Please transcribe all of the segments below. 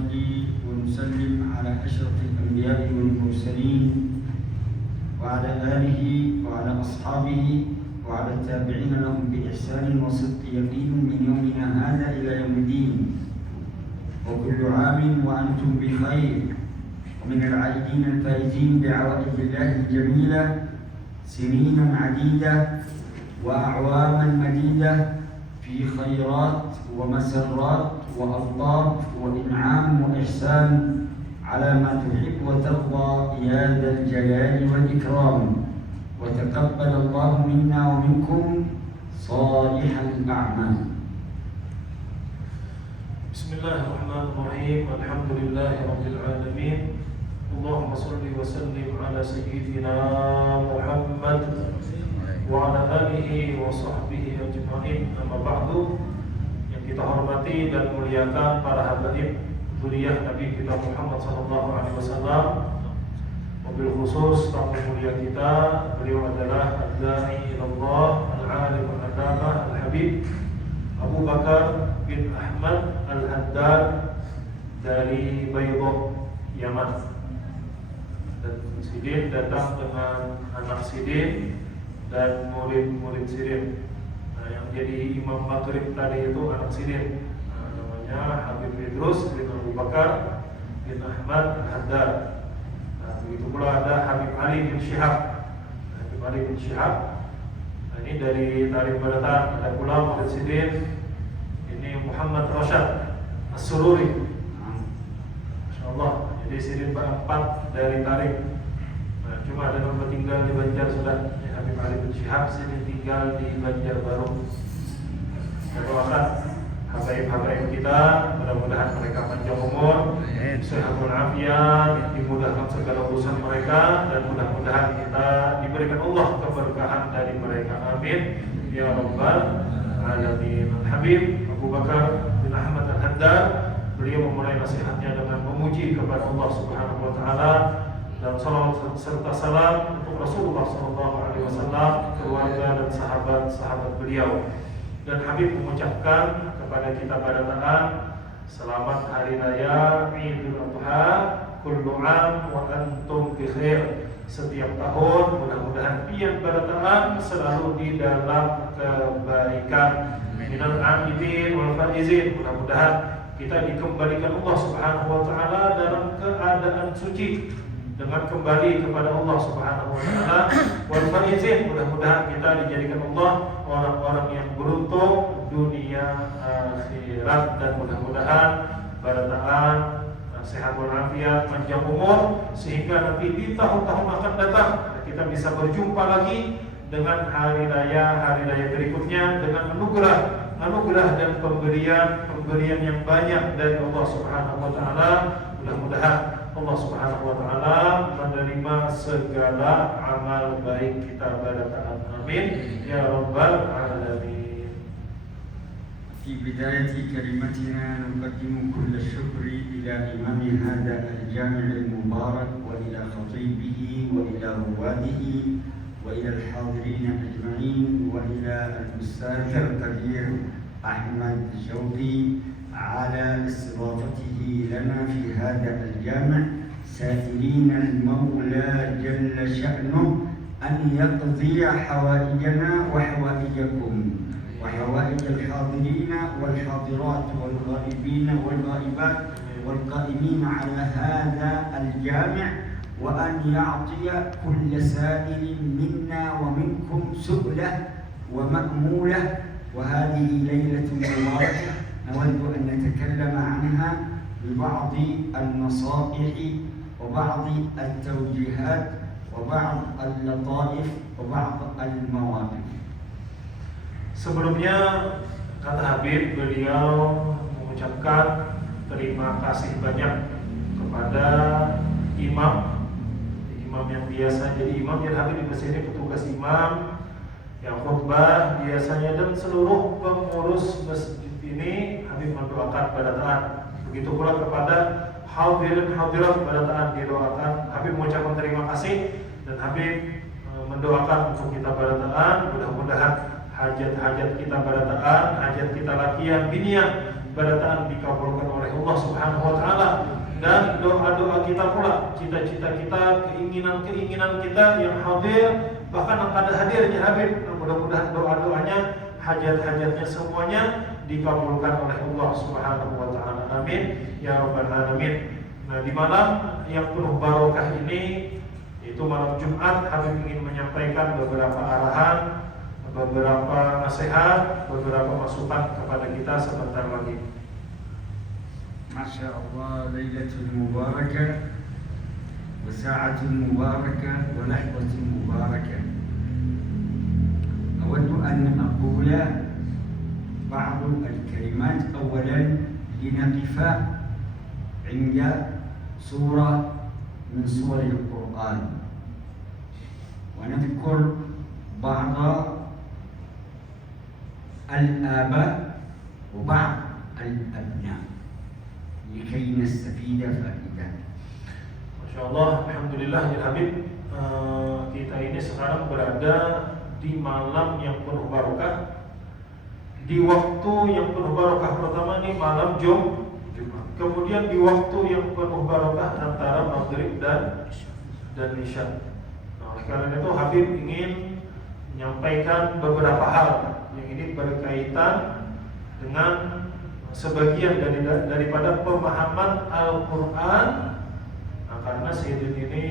ونصلي ونسلم على أشرف الأنبياء والمرسلين وعلى آله وعلى أصحابه وعلى التابعين لهم بإحسان وصدق يقين من يومنا هذا إلى يوم الدين. وكل عام وأنتم بخير، ومن العائدين الفائزين بعوائد الله الجميلة سنين عديدة وأعواما مديدة في خيرات ومسرات وأفضال وإنعام وإحسان على ما تحب وترضى يا ذا الجلال والإكرام. وتقبل الله منا ومنكم صالح الأعمال. بسم الله الرحمن الرحيم. الحمد لله رب العالمين. اللهم صل وسلم على سيدنا محمد وعلى آله وصحبه أجمعين. أما بعد, yang kita hormati dan muliakan para habaib zuriyah Nabi kita Muhammad SAW, mobil khusus tamu mulia kita, beliau adalah Ad-Da'i Ilallah Al-Alim Al-Adamah Al-Habib Abu Bakar bin Ahmad Al-Haddad dari Baydah, Yaman. Dan Sidin datang dengan anak Sidin dan murid-murid Sidin. Yang jadi imam maghrib tadi itu anak Sidin, namanya Habib Idrus bin Abu Bakar bin Ahmad Al-Haddad. Begitu pula ada Habib Ali bin Syihab. Habib Ali bin Syihab, ini dari Tarikh Badatan. Ada pula murid Sidin, ini Muhammad Rashad As-Sururi. Masyaallah, jadi Sidin berempat dari Tarikh. Cuma ada nomor tinggal di Banjar sudah. Habib Ali bin Syihab Sidin tinggal di Banjarbaru. Kita doakan habaib-habaib kita, mudah-mudahan mereka panjang umur, sehat walafiat, dimudahkan segala urusan mereka, dan mudah-mudahan kita diberikan Allah keberkahan dari mereka. Amin ya rabbal alamin. Habib Abu Bakar bin Ahmad Al-Haddad, beliau memulai nasihatnya dengan memuji kepada Allah Subhanahu wa taala dan salawat serta salam untuk Rasulullah SAW, keluarga dan sahabat-sahabat beliau. Dan Habib mengucapkan kepada kita barataan, selamat hari raya Idul Adha, kullu 'am wa antum bi khair. Setiap tahun mudah-mudahan pian barataan selalu di dalam kebaikan. Minal 'abidin wal faizin. Mudah-mudahan kita dikembalikan Allah Subhanahu wa taala dalam keadaan suci, dengan kembali kepada Allah Subhanahu wa taala. Wal faizin, mudah-mudahan kita dijadikan Allah orang-orang yang beruntung dunia akhirat, dan mudah-mudahan barataan sehat walafiat, panjang umur, sehingga nanti di tahun-tahun akan datang kita bisa berjumpa lagi dengan hari raya berikutnya dengan anugerah dan pemberian yang banyak dari Allah Subhanahu wa taala. Mudah-mudahan Allah Subhanahu wa taala menerima segala amal baik kita barataan. Amin ya rabbal alamin. في بداية كلمتنا نقدم كل الشكر إلى إمام هذا الجامع المبارك وإلى خطيبه وإلى رواده وإلى الحاضرين أجمعين وإلى الأستاذ القدير أحمد شوقي على استضافته لنا في هذا الجامع، سائلين المولى جل شأنه أن يقضي حوائجنا وحوائجكم وحوائج الحاضرين والحاضرات والغائبين والغائبات والقائمين على هذا الجامع، وأن يعطي كل سائل منا ومنكم سؤلة ومأمولة. وهذه ليلة مباركة نود أن نتكلم عنها ببعض النصائح وبعض التوجيهات وبعض اللطائف وبعض المواقف. Sebelumnya, kata Habib, beliau mengucapkan terima kasih banyak kepada imam yang biasa jadi imam, dan Habib di sini petugas imam yang khutbah biasanya, dan seluruh pengurus masjid ini. Habib mendoakan barataan. Begitu pula kepada hadirin hadirat barataan didoakan. Habib mengucapkan terima kasih, dan Habib mendoakan untuk kita barataan. Mudah-mudahan hajat-hajat kita barataan, hajat kita lakian binian ibadah dikabulkan oleh Allah Subhanahu wa taala, dan doa-doa kita pula, cita-cita kita, keinginan-keinginan kita yang hadir, bahkan ada hadirnya Habib, mudah-mudahan doa-doanya, hajat-hajatnya semuanya dikabulkan oleh Allah Subhanahu wa taala. Amin ya rabbal alamin. Nah, di malam yang penuh barokah ini, itu malam Jumat, Habib ingin menyampaikan beberapa arahan, beberapa nasihat, beberapa masukan kepada kita sebentar lagi. Masya Allah, Lailatul Mubarakah, Sa'atul Mubarakah, Lahzatul Mubarakah. أود أن أقول بعض الكلمات. أولا لنقف عند سورة من سور القرآن ونذكر بعض الآباء وبعض الأبناء لكي نستفيد فائدة. Masya Allah, Alhamdulillah ya Habib, kita ini sekarang berada di malam yang penuh barokah, di waktu yang penuh barokah. Pertama ini malam Jumat, kemudian di waktu yang penuh barokah antara maghrib dan isya. Nah, oleh karena itu Habib ingin menyampaikan beberapa hal yang ini berkaitan dengan sebagian daripada pemahaman Al-Quran. Nah, karena Sayyidin ini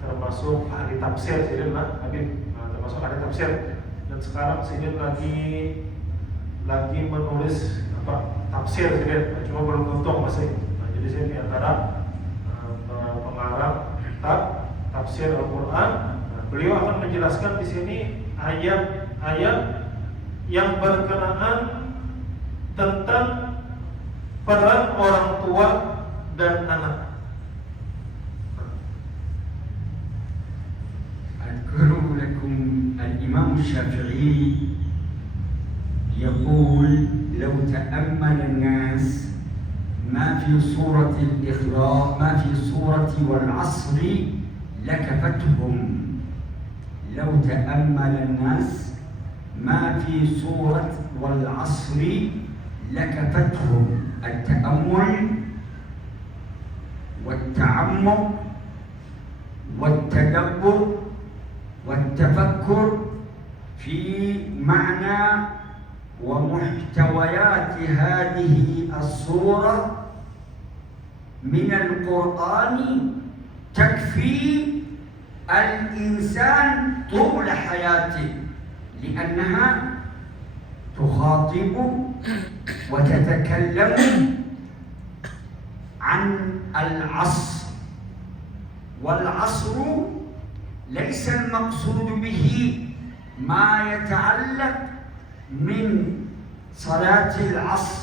termasuk ahli tafsir, Sayyidin lah Habib, termasuk ahli tafsir, dan sekarang Sayyidin lagi menulis tafsir Sayyidin, cuma belum untung masih. Nah, jadi saya di antara pengarang kitab tafsir Al-Quran. Nah, beliau akan menjelaskan di sini ayat-ayat yang berkenaan tentang peran orang tua dan anak. أذكر لكم الإمام الشافعي يقول: لو تأمل الناس ما في سورة الإخلاص، ما في سورة والعصر لكفتهم. لو تأمل الناس ما في سورة والعصر لكفتهم. التأمل والتعمق والتدبر والتفكر في معنى ومحتويات هذه السورة من القرآن تكفي الإنسان طول حياته، لأنها تخاطب وتتكلم عن العصر. والعصر ليس المقصود به ما يتعلق من صلاة العصر،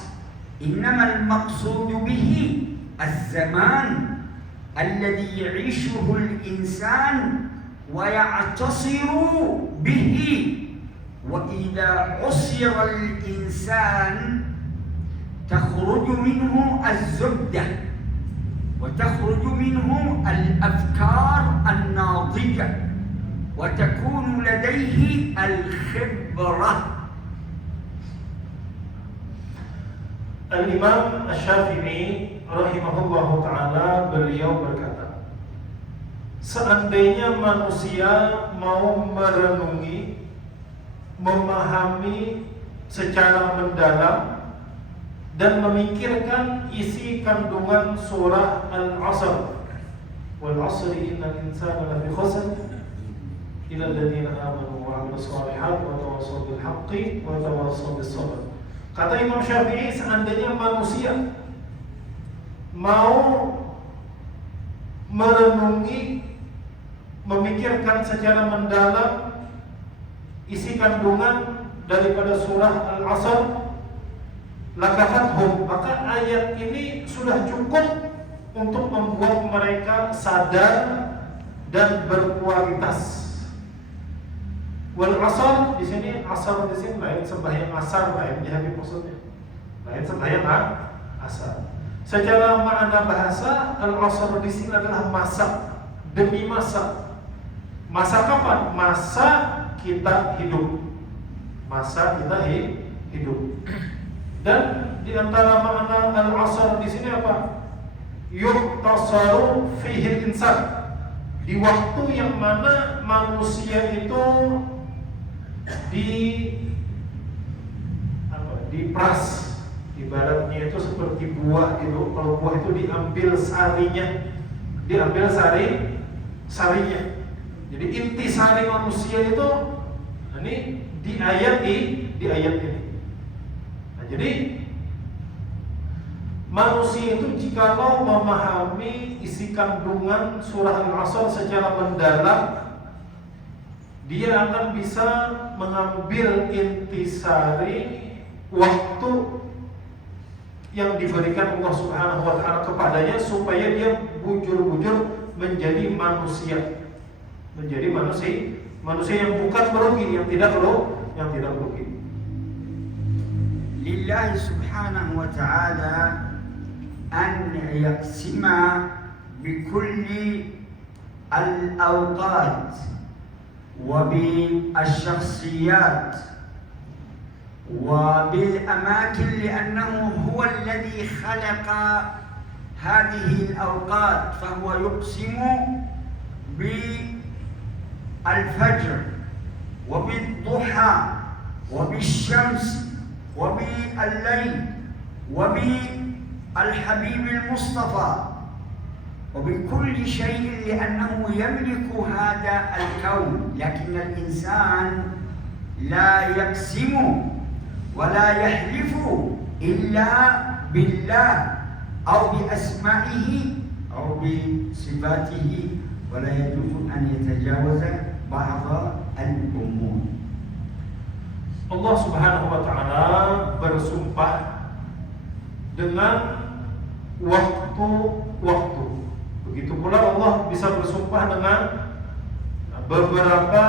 إنما المقصود به الزمان الذي يعيشه الإنسان ويعتصر به. وإذا عصر الإنسان تخرج منه الزبدة وتخرج منه الأفكار الناضجة وتكون لديه الخبرة. Al-Imam Asy-Syafi'i rahimahullahu ta'ala, beliau berkata, seandainya manusia mau merenungi, memahami secara mendalam dan memikirkan isi kandungan surah Al-Asr, wal 'asri innal insana lafi khusr illa alladziina aamanu wa 'amilus shalihaati wa tawassaw bil haqqi wa tawassaw bis sabr. Kata Imam Syafi'i, seandainya manusia mau merenungi, memikirkan secara mendalam isi kandungan daripada surah Al-Asr, lakafathum, maka ayat ini sudah cukup untuk membuat mereka sadar dan berkualitas. Wal asar di sini, asar di sini lain sembahyang asar, lain jadi maksudnya lain sembahyang asar. Secara makna bahasa, al asar di sini adalah masa demi masa. Masa kapan? Masa kita hidup. Masa kita hidup. Dan Di antara makna al-asr di sini apa? Yuqtasaru fihi insan. Di waktu yang mana manusia itu diperas, ibaratnya itu seperti buah itu. Kalau buah itu diambil sarinya, sarinya. Jadi inti sari manusia itu ini di ayat ini. Nah, jadi manusia itu jikalau memahami isi kandungan surah Al-Asr secara mendalam, dia akan bisa mengambil intisari waktu yang diberikan Allah Subhanahu wa taala kepadanya supaya dia bujur-bujur menjadi manusia. Menjadi manusia yang bukan merugi, yang tidak merugi. Lillahi subhanahu wa ta'ala أن يقسم بكل الأوقات وبالشخصيات وبالأماكن لأنه هو الذي خلق هذه الأوقات فهو يقسم بالفجر وبالضحى وبالشمس وبالليل الحبيب المصطفى وبكل شيء لأنه يملك هذا الكون، لكن الإنسان لا يقسم ولا يحلف إلا بالله أو بأسمائه أو بصفاته، ولا يجوز أن يتجاوز بعض الأمور. Allah Subhanahu wa taala bersumpah dengan waktu-waktu. Begitu pula Allah bisa bersumpah dengan beberapa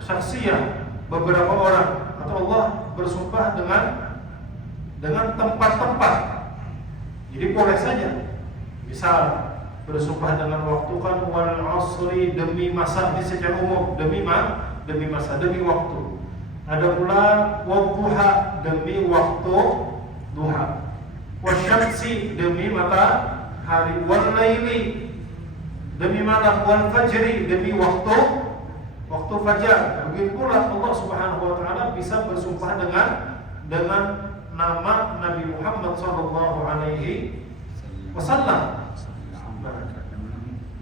syakhsiyah, beberapa orang, atau Allah bersumpah dengan tempat-tempat. Jadi boleh saja. Misal bersumpah dengan waktu kan wal asri, demi masa ini secara umum, demi masa, demi waktu. Ada pula wadduha, demi waktu duha. Wasyamsi, demi matahari, wal laili, demi malam, wal fajri, demi waktu fajar. Begitu pula Allah Subhanahu wa taala bisa bersumpah dengan nama Nabi Muhammad sallallahu alaihi wasallam.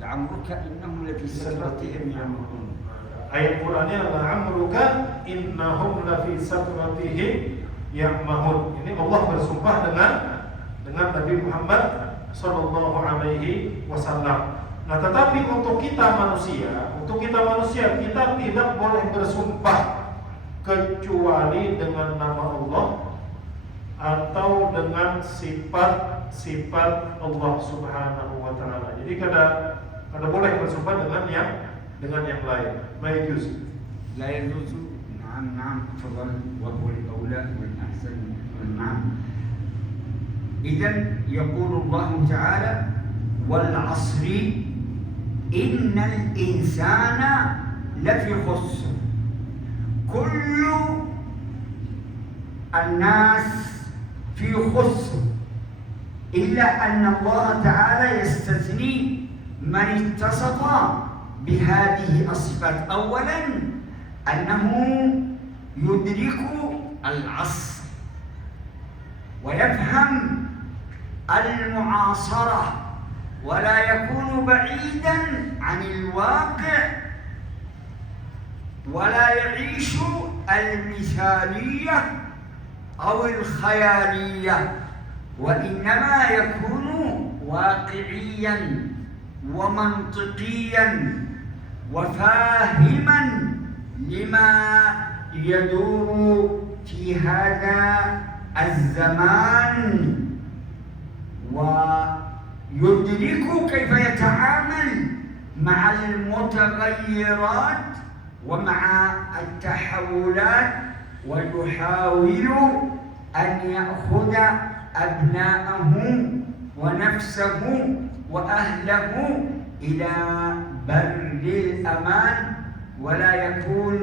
La'amruka innahum lafi sakratihim ya'mahun. Ayat Qur'annya la'amruka innahum lafi sakratihim ya'mahun. Ini Allah bersumpah dengan Nabi Muhammad sallallahu alaihi wasallam. Nah, tetapi untuk kita manusia kita tidak boleh bersumpah kecuali dengan nama Allah atau dengan sifat Allah Subhanahu wa taala. Jadi kada boleh bersumpah dengan yang lain. La yajuz. Na'am, tafadhal wa qul qawla wal ahsan. Na'am. إذن يقول الله تعالى والعصر إن الإنسان لفي خسر كل الناس في خسر إلا أن الله تعالى يستثني من اتصف بهذه الصفات. أولا أنه يدرك العصر ويفهم المعاصرة ولا يكون بعيدا عن الواقع ولا يعيش المثالية أو الخيالية، وإنما يكون واقعيا ومنطقيا وفاهما لما يدور في هذا الزمان، ويدرك كيف يتعامل مع المتغيرات ومع التحولات، ويحاول أن يأخذ أبناءه ونفسه وأهله إلى بر الأمان ولا يكون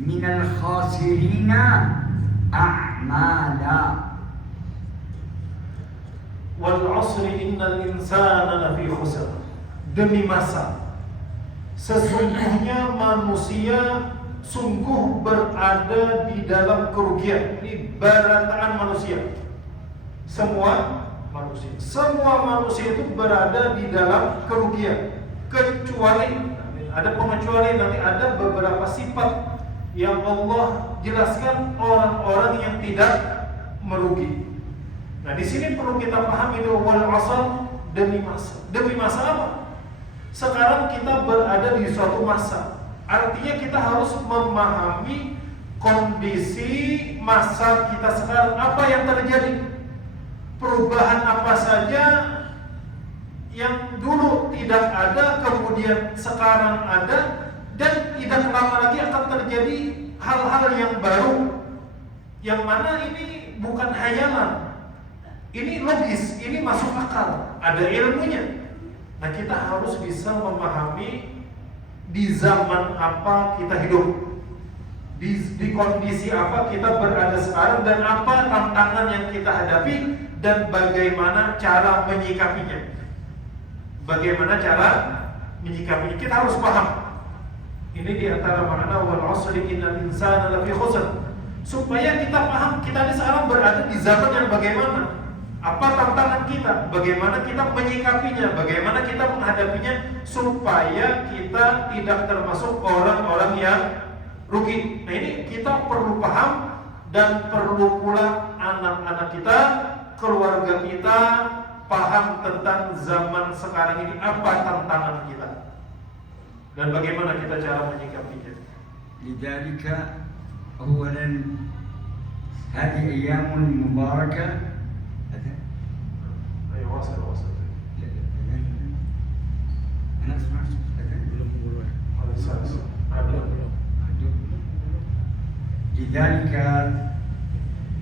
من الخاسرين أعمالا. Wal 'asri innal insana lafi khusr. Demi masa, sesungguhnya manusia sungguh berada di dalam kerugian. Ini barataan manusia. Semua manusia itu berada di dalam kerugian, kecuali ada pengecualian. Nanti ada beberapa sifat yang Allah jelaskan orang-orang yang tidak merugi. Nah, di sini perlu kita pahami itu wal 'asr, demi masa. Demi masa apa? Sekarang kita berada di suatu masa. Artinya kita harus memahami kondisi masa kita sekarang, apa yang terjadi. Perubahan apa saja yang dulu tidak ada, kemudian sekarang ada, dan tidak lama lagi akan terjadi hal-hal yang baru, yang mana ini bukan hayalan. Ini logis, ini masuk akal, ada ilmunya. Nah, kita harus bisa memahami di zaman apa kita hidup, di kondisi apa kita berada sekarang, dan apa tantangan yang kita hadapi, dan bagaimana cara menyikapinya. Bagaimana cara menyikapinya, kita harus paham. Ini diantara makna wal 'asri innal insana lafi khusr, supaya kita paham kita ini sekarang berada di zaman yang bagaimana. Apa tantangan kita, bagaimana kita menyikapinya, bagaimana kita menghadapinya, supaya kita tidak termasuk orang-orang yang rugi. Nah, ini kita perlu paham, dan perlu pula anak-anak kita, keluarga kita paham tentang zaman sekarang ini, apa tantangan kita dan bagaimana kita cara menyikapinya. Lidzalika awalan hadhihi ayyamul mubarakah. واصل أنا سمعت لذلك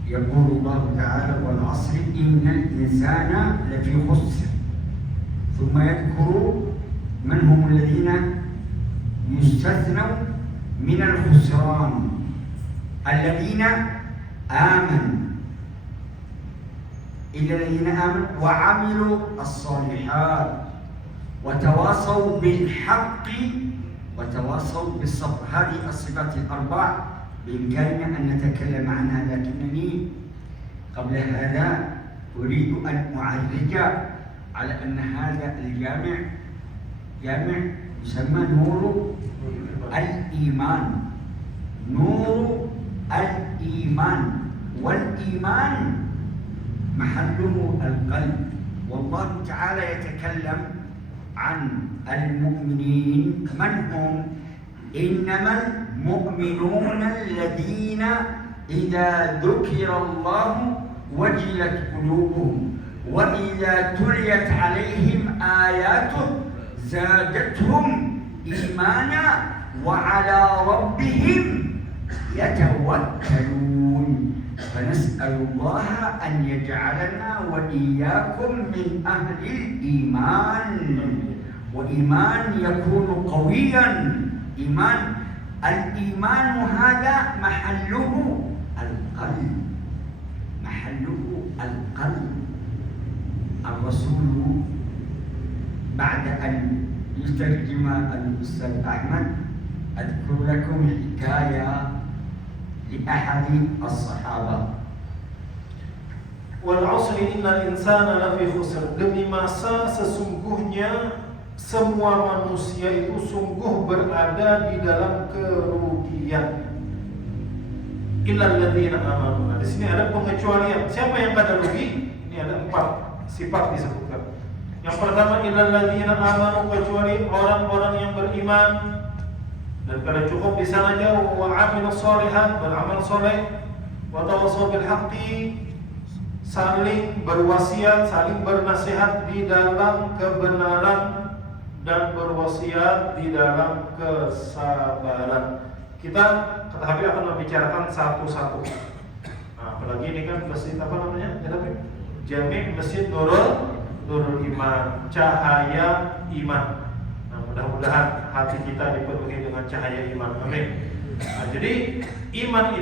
يقول الله تعالى والعصر إن الإنسان لفي خسر، ثم يذكر من هم الذين يستثنوا من الخسران، الذين آمنوا، إلا الذين آمنوا وعملوا الصالحات وتواصوا بالحق وتواصوا بالصبر. هذه الصفات الأربع بإمكاننا أن نتكلم عنها، لكنني قبل هذا أريد أن أعرج على أن هذا الجامع جامع يسمى نور الإيمان. نور الإيمان، والإيمان محله القلب. والله تعالى يتكلم عن المؤمنين، من هم؟ إنما المؤمنون الذين إذا ذكر الله وجلت قلوبهم وإذا تليت عليهم آياته زادتهم إيمانا وعلى ربهم يتوكلون. فنسأل الله أن يجعلنا وإياكم من أهل الإيمان، وإيمان يكون قويا. الإيمان هذا محله القلب، محله القلب. الرسول بعد أن يترجم الأستاذ أحمد أذكر لكم حكاية لأحد الصحابة. Wal 'asri innal insana lafi khusr. Demi masa sesungguhnya semua manusia itu sungguh berada di dalam kerugian. Illal ladzina amanu. Nah, di sini ada pengecualian. Siapa yang kada rugi? Ini ada 4 sifat disebutkan. Yang pertama illal ladzina amanu, kecuali orang-orang yang beriman. Dan kada cukup di sana jauh, wa 'amilus shalihat, beramal saleh, wa tawassaw bil haqqi, saling berwasiat, saling bernasihat di dalam kebenaran, dan berwasiat di dalam kesabaran. Kita kata Habib akan membicarakan satu-satu. Nah, apalagi ini kan masjid apa namanya? Jami' Masjid Nurul Iman, cahaya iman. Nah, mudah-mudahan hati kita dipenuhi dengan cahaya iman. Amin. Nah, jadi iman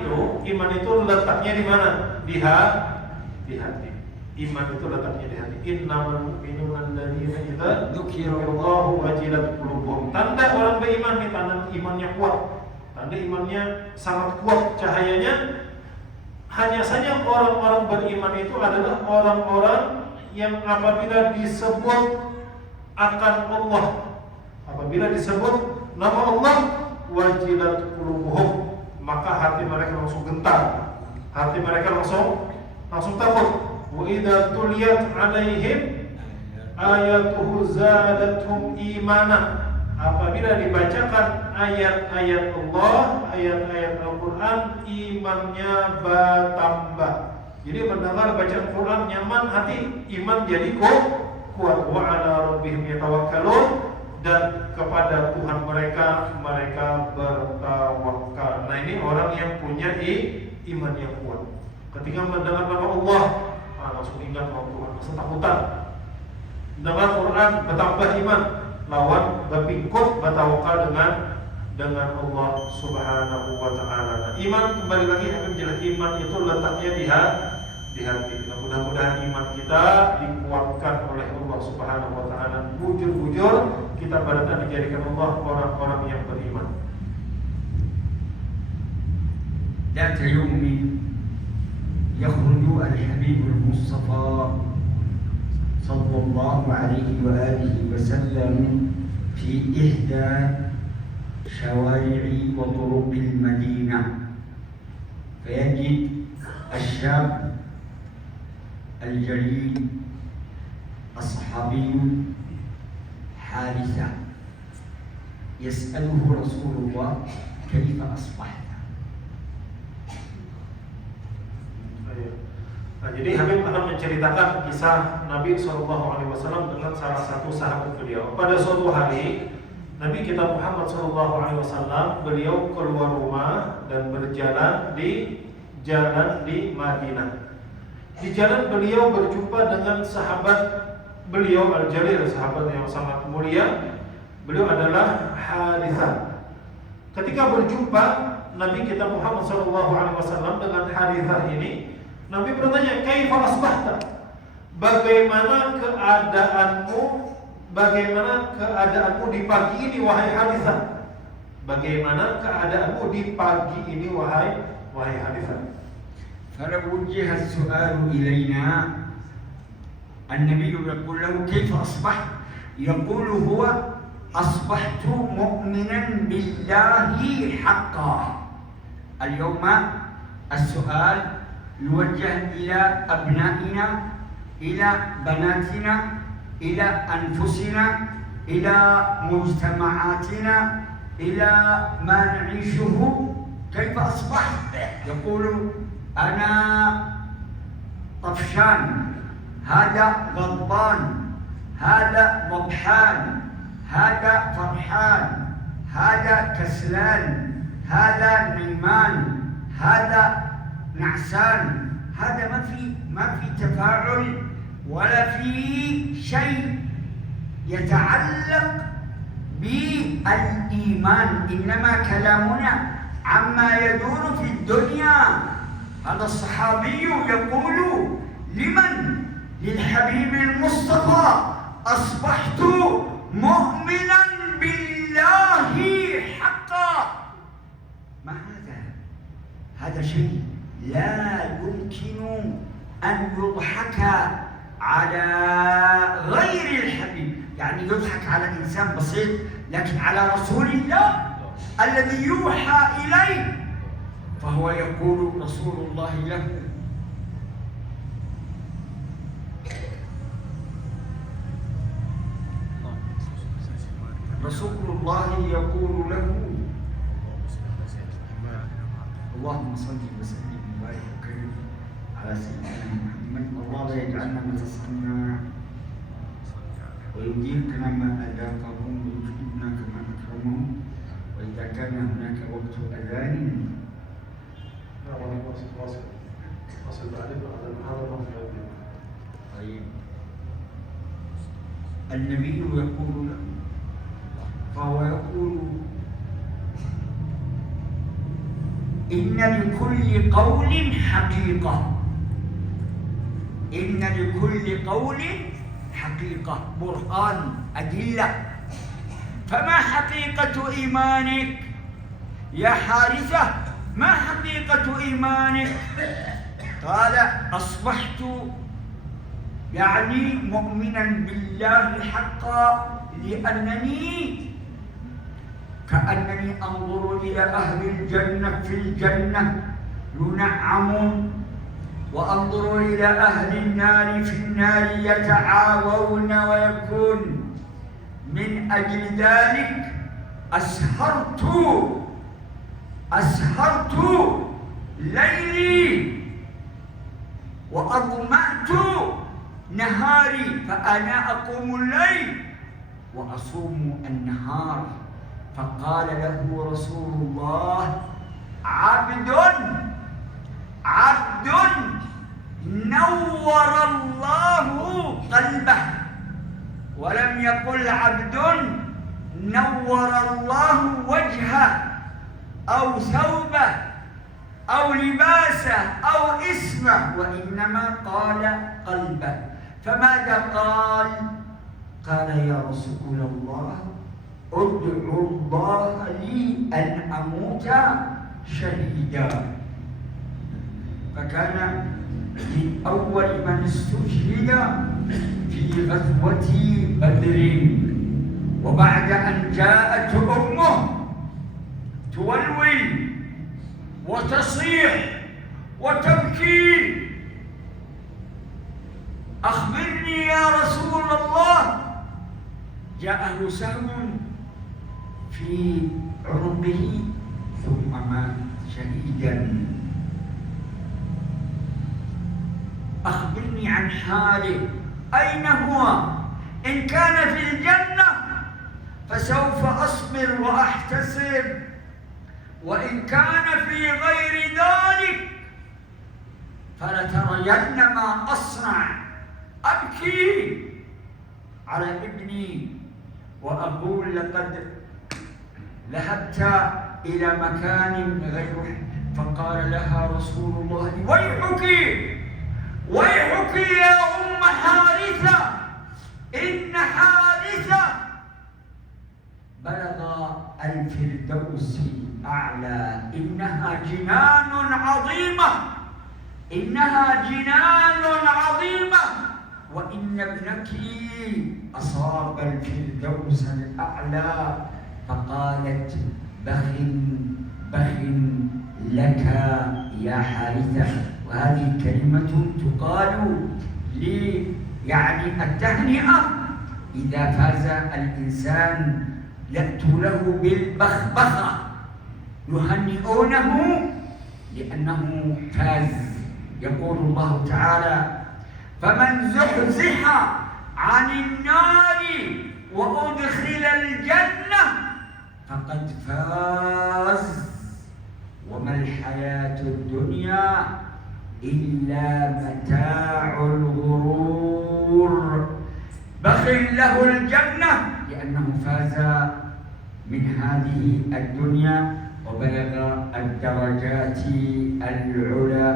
itu letaknya di mana? Di hati. Iman itu letaknya di hati. Innamal mu'minuna alladzina idza dzukirallahu wajilat qulubuhum. Tanda orang beriman nih, tanda imannya kuat. Tanda imannya sangat kuat cahayanya. Hanya saja orang-orang beriman itu adalah orang-orang yang apabila disebut akan Allah, apabila disebut nama Allah, wajilat qulubuhum, maka hati mereka langsung gentar, hati mereka langsung takut. Wa idza tuliyat alaihim ayatuhu zadatuhum imana. Apabila dibacakan ayat-ayat Allah, ayat-ayat Al-Quran, imannya bertambah. Jadi mendengar bacaan Quran nyaman hati, iman jadi kuat. Wa ala rabbihim yatawakkalun, dan kepada Tuhan mereka bertawakal. Nah, ini orang yang punya iman yang kuat. Ketika mendengar nama Allah, langsung ingat bahwa Tuhan, rasa takutan. Dengar Quran bertambah iman, lawan berpikut bertawakal dengan Allah Subhanahu wa taala. Nah, iman kembali lagi Habib jelas, iman itu letaknya di hati. Nah, mudah-mudahan iman kita dikuatkan oleh Allah Subhanahu wa taala. Bujur-bujur kita berarti dijadikan Allah orang-orang yang beriman. ذات يوم يخرج الحبيب المصطفى صلى الله عليه وآله وسلم في إحدى شوارع وطرق المدينة، فيجد الشاب الجليل الصحابي حارثة يسأله رسول الله كيف أصبحت؟ Nah, jadi Habib akan menceritakan kisah Nabi SAW dengan salah satu sahabat beliau. Pada suatu hari, Nabi kita Muhammad SAW beliau keluar rumah dan berjalan di jalan di Madinah. Di jalan beliau berjumpa dengan sahabat beliau Al-Jalil, sahabat yang sangat mulia. Beliau adalah Harithah. Ketika berjumpa Nabi kita Muhammad SAW dengan Harithah ini, Nabi bertanya, "Kaifa asbahta?" Bagaimana keadaanmu di pagi ini wahai Harithah? Bagaimana keadaanmu di pagi ini wahai Harithah? فلو وجه السؤال إلينا النبي يقول له كيف أصبحت؟ يقول هو أصبحت مؤمنا بالله حقا. اليوم السؤال يوجه إلى أبنائنا، إلى بناتنا، إلى أنفسنا، إلى مجتمعاتنا، إلى ما نعيشه. كيف أصبحت؟ يقول أنا طفشان، هذا غضبان، هذا ضبحان، هذا فرحان، هذا كسلان، هذا نيمان، هذا نعسان. هذا ما في تفاعل ولا في شيء يتعلق بالإيمان، إنما كلامنا عما يدور في الدنيا. هذا الصحابي يقول لمن؟ للحبيب المصطفى: أصبحت مؤمنا بالله حقا. ما هذا شيء لا يمكن أن يضحك على غير الحبيب، يعني يضحك على إنسان بسيط، لكن على رسول الله الذي يوحى إليه، فهو يقول رسول الله له: رسول الله يقول له: اللهم صل وسلم وبارك وكرم على سيدنا محمد. الله لا يجعلنا من تصنع ويديمنا ما أذاقهم ويكرمنا كما أكرمهم، وإذا كان هناك وقت أذان طيب. النبي يقول له، فهو يقول: إن لكل قول حقيقة، إن لكل قول حقيقة، برهان، أدلة. فما حقيقة إيمانك يا حارثة؟ ما حقيقة إيمانك؟ قال أصبحت يعني مؤمنا بالله حقا، لأنني كأنني أنظر إلى أهل الجنة في الجنة ينعمون، وأنظر إلى أهل النار في النار يتعاوون، ويكون من أجل ذلك أسهرت ليلي وأظمأت نهاري، فأنا أقوم الليل وأصوم النهار. فقال له رسول الله: عبد نور الله قلبه، ولم يقل عبد نور الله وجهه أو ثوبه أو لباسه أو اسمه، وإنما قال قلبه. فماذا قال؟ قال: يا رسول الله، ادعو الله لي أن أموت شهيدا. فكان من أول من استشهد في غزوة بدر. وبعد أن جاءت أمه تولول وتصيح وتبكي: أخبرني يا رسول الله. جاءه سهم في عنقه ثم مات شهيدا. أخبرني عن حاله، أين هو؟ إن كان في الجنة فسوف أصبر وأحتسب، وإن كان في غير ذلك فلترين ما أصنع. أبكي على ابني وأقول: لقد ذهبت إلى مكان غيره. فقال لها رسول الله: ويحك يا أم حارثة، إن حارثة بلغ الفردوس الأعلى، إنها جنان عظيمة، وإن ابنك أصاب الفردوس الأعلى. فقالت: بخ لك يا حارثة. وهذه كلمة تقال يعني التهنئة إذا فاز الإنسان، يأتوا له بالبخبخة، يهنئونه لأنه فاز. يقول الله تعالى: فمن زحزح عن النار وأدخل الجنة فقد فاز، وما الحياة الدنيا إلا متاع الغرور. بخل له الجنة لأنه فاز من هذه الدنيا وبلغ الدرجات العلى.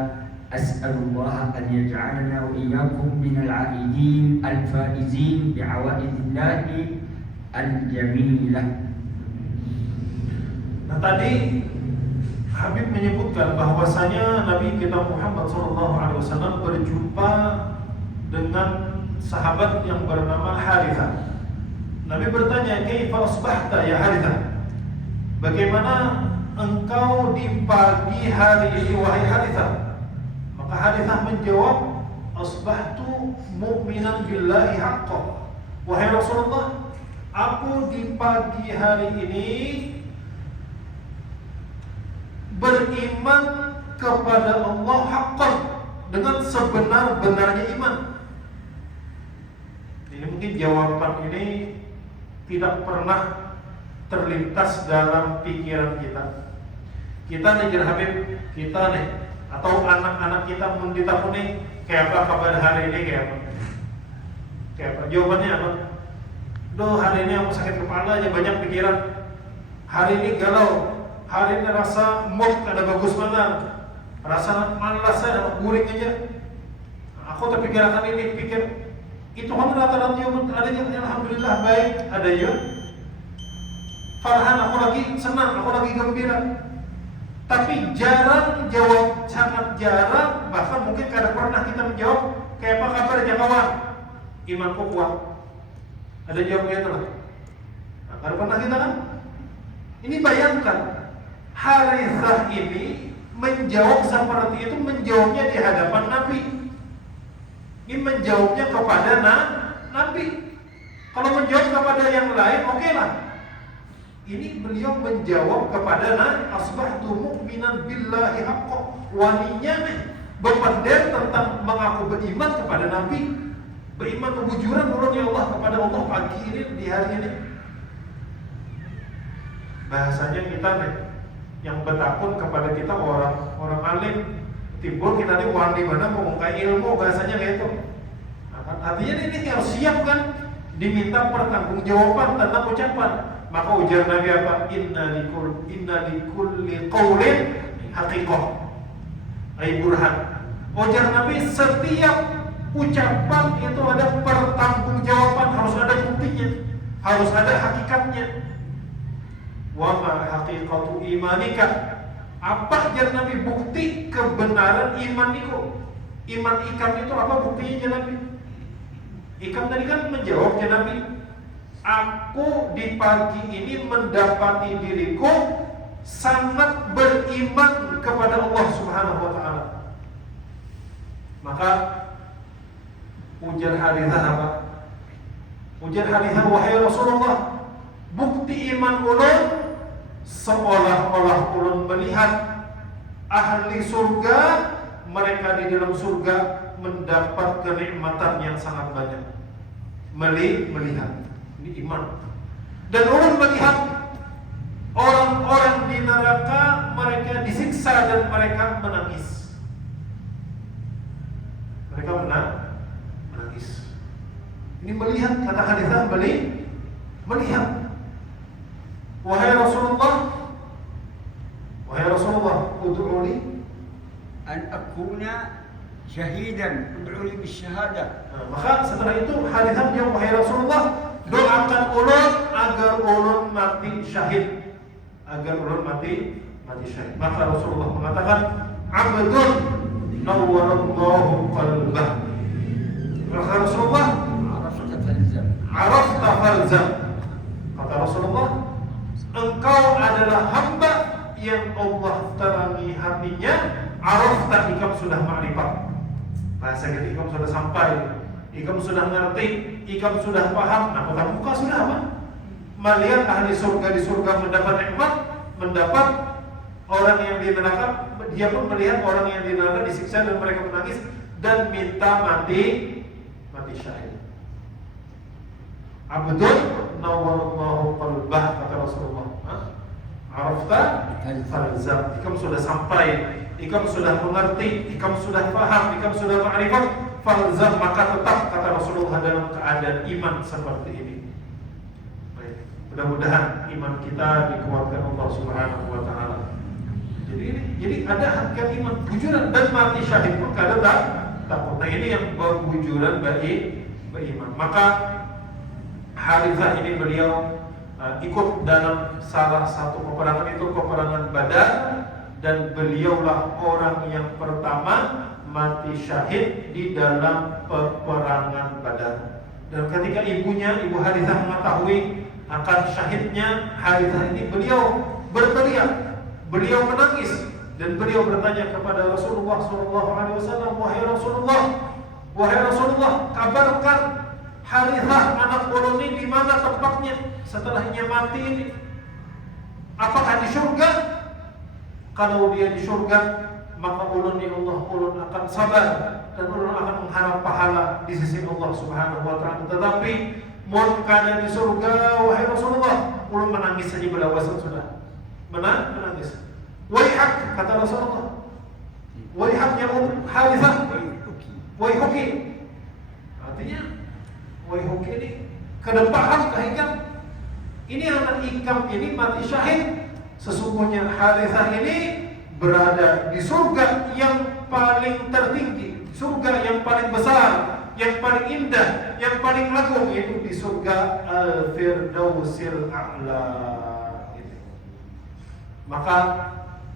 أسأل الله أن يجعلنا وإياكم من العائدين الفائزين بعوائد الله الجميلة. Nah, tadi Habib menyebutkan bahwasanya Nabi kita Muhammad SAW berjumpa dengan sahabat yang bernama Harithah. Nabi bertanya, "Kaifa asbahta ya Harithah?" Bagaimana engkau di pagi hari ini wahai Harithah? Maka Harithah menjawab, "Asbahtu mu'minan billahi haqqan." Wahai Rasulullah, aku di pagi hari ini beriman kepada Allah haqqan, dengan sebenar-benarnya iman. Ini mungkin jawaban ini tidak pernah terlintas dalam pikiran kita. Kita nih Habib, kita nih atau anak-anak kita ditanya nih, kayak apa kabar hari ini, kayak apa? Kayak apa? Jawabannya apa? Duh, hari ini aku sakit kepala aja, banyak pikiran. Hari ini galau. Hari ini rasa mood ada bagus mana, rasa malas saya, guring aja. Aku terpikirkan ini, pikir itu kan rata-rata ada yang alhamdulillah baik, ada ya. Farhan, aku lagi senang, aku lagi gembira. Tapi jarang jawab, sangat jarang, bahkan mungkin kadang pernah kita menjawab, kayak apa kabar ya kawan? Imanku kuat. Ada jawabnya itu lah. Nah, kadang pernah kita kan? Ini bayangkan, Harithah ini menjawab seperti itu, menjawabnya di hadapan Nabi. Ini menjawabnya kepada Nabi. Kalau menjawab kepada yang lain, oke lah. Ini beliau menjawab kepada asbahtu mu'minan billahi haqqo. Waninya nih berpendek tentang mengaku beriman kepada Nabi, beriman kebujuran ya Allah kepada Allah pagi ini, di hari ini. Bahasanya kita nih yang bertakun kepada kita orang alim, timbul kita nih orang di mana mengungkap ilmu, bahasanya kayak itu. Nah, artinya ini harus siap kan, diminta pertanggungjawaban tentang ucapan. Maka ujar Nabi apa? Inna likulli qawlin haqiqah. Ay burhan. Ujar Nabi, setiap ucapan itu ada pertanggungjawaban, harus ada buktinya, harus ada hakikatnya. Wa ma haqiqatu imanika. Apa jar Nabi bukti kebenaran iman itu? Iman ikam itu apa buktinya jar Nabi? Ikam tadi kan menjawab jar Nabi, aku di pagi ini mendapati diriku sangat beriman kepada Allah Subhanahu wa ta'ala. Maka ujar Harithah apa? Ujar Harithah, wahai Rasulullah, bukti iman ulun seolah-olah ulun melihat ahli surga, mereka di dalam surga mendapat kenikmatan yang sangat banyak. Melihat ini iman. Dan ulun melihat orang-orang di neraka, mereka disiksa dan mereka menangis. Mereka menangis. Ini melihat, kata Harithah, melihat. Wahai Rasulullah, ud'uli an akuna syahidan, ud'uli bisyahada. Maka setelah itu Harithah menjawab, wahai Rasulullah, doakan ulun agar ulun mati syahid, Maka Rasulullah mengatakan, abdun nawwarallahu qalbah. Maka Rasulullah, arafta falzam. Kata Rasulullah, engkau adalah hamba yang Allah terangi hatinya. Arafta, ikam sudah ma'rifat. Bahasa kita, ikam sudah sampai, ikam sudah ngerti, ikam sudah paham. Nah, kota muka sudah apa? Melihat ahli surga di surga mendapat nikmat, mendapat orang yang di neraka, dia pun melihat orang yang di neraka disiksa dan mereka menangis dan minta mati syahid. Abdul nawwarallahu qalbah, kata Rasulullah. Arafta falzam. Ikam sudah sampai, ikam sudah mengerti, ikam sudah paham, ikam sudah ma'rifat, falzam, maka tetap, kata Rasulullah, dalam keadaan iman seperti ini. Baik, mudah-mudahan iman kita dikuatkan Allah Subhanahu wa ta'ala. Jadi ada hakikat iman, bujuran dan mati syahid pun kadang takut. Nah, ini yang berbujuran beriman. Maka Harithah ini beliau ikut dalam salah satu peperangan, itu peperangan Badar, dan beliaulah orang yang pertama mati syahid di dalam peperangan Badar. Dan ketika Ibu Harithah mengetahui akan syahidnya Harithah ini, beliau berteriak, beliau menangis, dan beliau bertanya kepada Rasulullah SAW, wahai Rasulullah, kabarkan Harithah anak ulun ini di mana tempatnya setelahnya mati ini? Apakah di surga? Kalau dia di surga, maka ulun akan sabar dan ulun akan mengharap pahala di sisi Allah Subhanahu wa ta'ala. Tetapi mau keadaan di surga, wahai Rasulullah, ulun menangis saja berlawasan sudah. Menangis. Waihak, kata Rasulullah. Waihaknya Harithah. Waihuki. Artinya waihuki ini kedepan kehikam. Ini anak ikam ini mati syahid. Sesungguhnya Harithah ini berada di surga yang paling tertinggi, surga yang paling besar, yang paling indah, yang paling agung, itu di surga Al-Firdausil A'la. Maka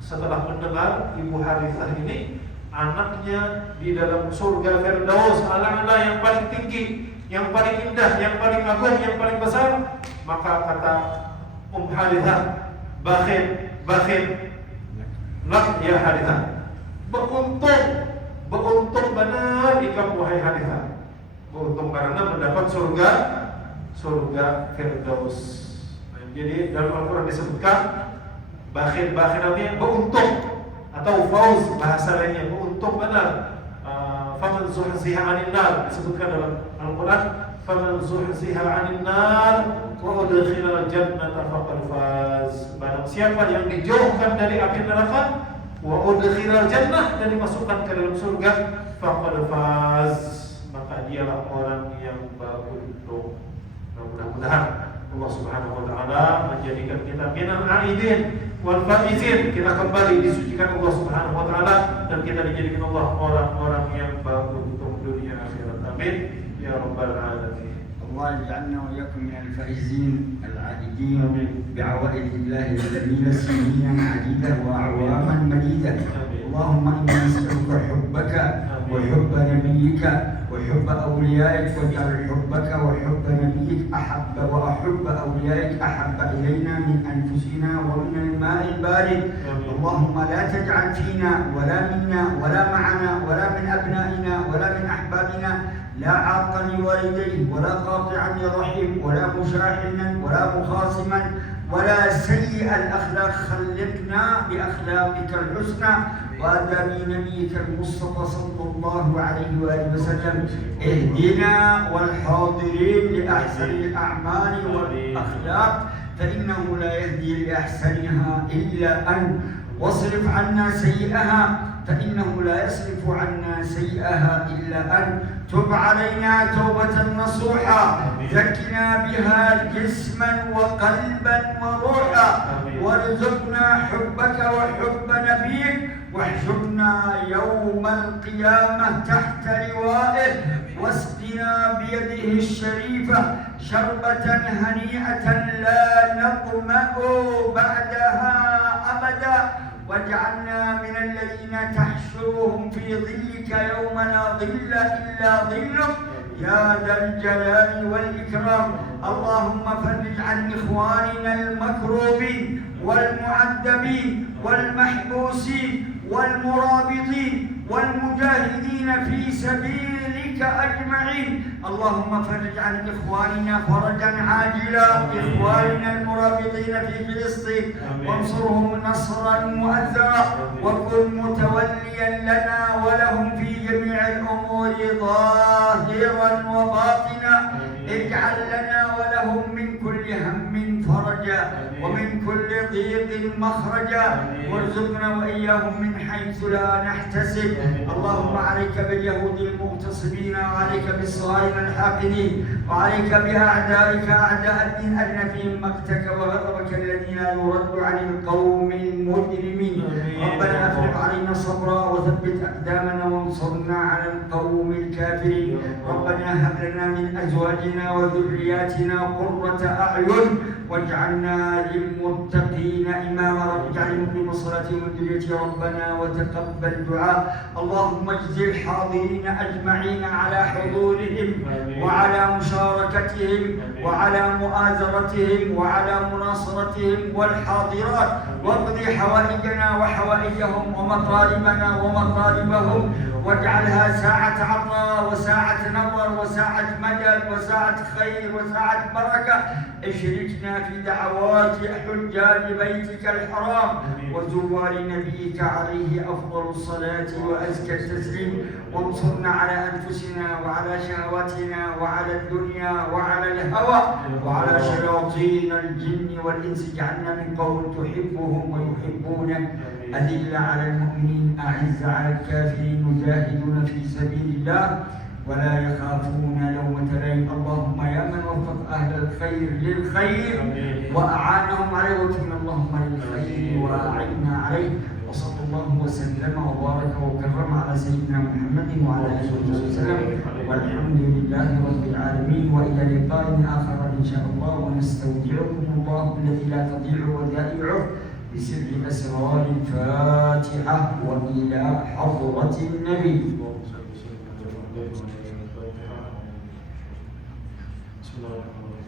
setelah mendengar Ibu Harithah ini, anaknya di dalam surga Firdaus Al-A'la yang paling tinggi, yang paling indah, yang paling agung, yang paling besar, maka kata Harithah, bakhil, lak ya Harithah, beruntung benar ikam wahai Harithah, beruntung karena mendapat surga Firdaus. Nah, jadi dalam Al-Quran disebutkan bakhil artinya beruntung, atau fauz bahasa lainnya, beruntung benar. Faman zuhziha 'anil nar, disebutkan dalam Al-Quran, faman zuhziha 'anil nar wa udkhilal jannata faqad faz. Barang siapa yang dijauhkan dari api neraka, wa udkhilal jannah, dan dimasukkan ke dalam surga, faqad faz, maka dialah orang yang beruntung. Mudah-mudahan Allah Subhanahu wa taala menjadikan kita minal aidin wal faizin, kita kembali disucikan Allah Subhanahu wa taala, dan kita dijadikan Allah orang-orang yang beruntung dunia akhirat. Amin ya rabbal alamin. الله يجعلنا وإياكم من الفائزين العائدين بعوائد الله الجميلة سنين عديدة وأعواما مديدة. اللهم إنا نسألك حبك وحب نبيك وحب أوليائك، واجعل حبك وحب نبيك أحب أوليائك أحب إلينا من أنفسنا ومن الماء البارد. اللهم لا تجعل فينا ولا منا ولا معنا ولا من أبنائنا ولا من أحبابنا لا عاقا لوالديه ولا قاطعا لرحم ولا مشاحنا ولا مخاصما ولا سيء الأخلاق. خلقنا بأخلاقك الحسنى وآداب نبيك المصطفى صلى الله عليه وآله وسلم. اهدنا والحاضرين لأحسن الأعمال والأخلاق، فإنه لا يهدي لأحسنها إلا أنت، واصرف عنا سيئها فإنه لا يصرف عنا سيئها إلا أنت. تب علينا توبة نصوحا، زكنا بها جسما وقلبا وروحا، وارزقنا حبك وحب نبيك، واحشرنا يوم القيامة تحت لوائه، واسقنا بيده الشريفة شربة هنيئة لا نظمأ بعدها أبدا، واجعلنا من الذين تحشرهم في ظلك يوم لا ظل إلا ظلك يا ذا الجلال والإكرام. اللهم فرج عن إخواننا المكروبين والمعذبين والمحبوسين والمرابطين والمجاهدين في سبيلك أجمعين. اللهم فرج عن إخواننا فرجا عاجلا، إخواننا المرابطين في فلسطين، وانصرهم نصرا مؤثرا، وكن متوليا لنا ولهم في جميع الأمور ظاهرا وباطنا. اجعل لنا ولهم من كل هم فرجا ومن كل ضيق مخرجا، وارزقنا وإياهم من حيث لا نحتسب. اللهم عليك باليهود المغتصبين، وعليك بالصهاينة الحاقدين، وعليك بأعدائك أعداء الدين، أرن فيهم مقتك وغضبك الذين لا يرد عن القوم المجرمين. ربنا أفرغ علينا صبرا وثبت أقدامنا وانصرنا على القوم الكافرين. ربنا هب لنا من أزواجنا وذرياتنا قرة أعين واجعلنا للمتقين إماما. رب اجعل مقيم الصلاة والذرية ربنا وتقبل دعاء. اللهم اجز الحاضرين أجمعين على حضورهم وعلى مشاركتهم وعلى مؤازرتهم وعلى مناصرتهم والحاضرات، واقض حوائجنا وحوائجهم ومطالبنا ومطالبهم، واجعلها ساعة عطاء وساعة نظر وساعة مدد وساعة خير وساعة بركة. اشركنا في دعوات حجاج بيتك الحرام وزوار نبيك عليه أفضل الصلاة وأزكى التسليم، وانصرنا على أنفسنا وعلى شهواتنا وعلى الدنيا وعلى الهوى وعلى شياطين الجن والإنس. اجعلنا من قوم تحبهم ويحبونك، أذل على المؤمنين أعز على الكافرين، مجاهدون في سبيل الله ولا يخافون لومة لائم. اللهم يا من وفق أهل الخير للخير وأعانهم عليه، وكن اللهم للخير وأعنا عليه. وصلى الله وسلم وبارك وكرم على سيدنا محمد وعلى آله وصحبه وسلم، والحمد لله رب العالمين، وإلى لقاء آخر إن شاء الله، ونستودعكم الله الذي لا تضيع ودائعه بسر أسرار الفاتحة وإلى حضرة النبي. بسم الله الرحمن الرحيم.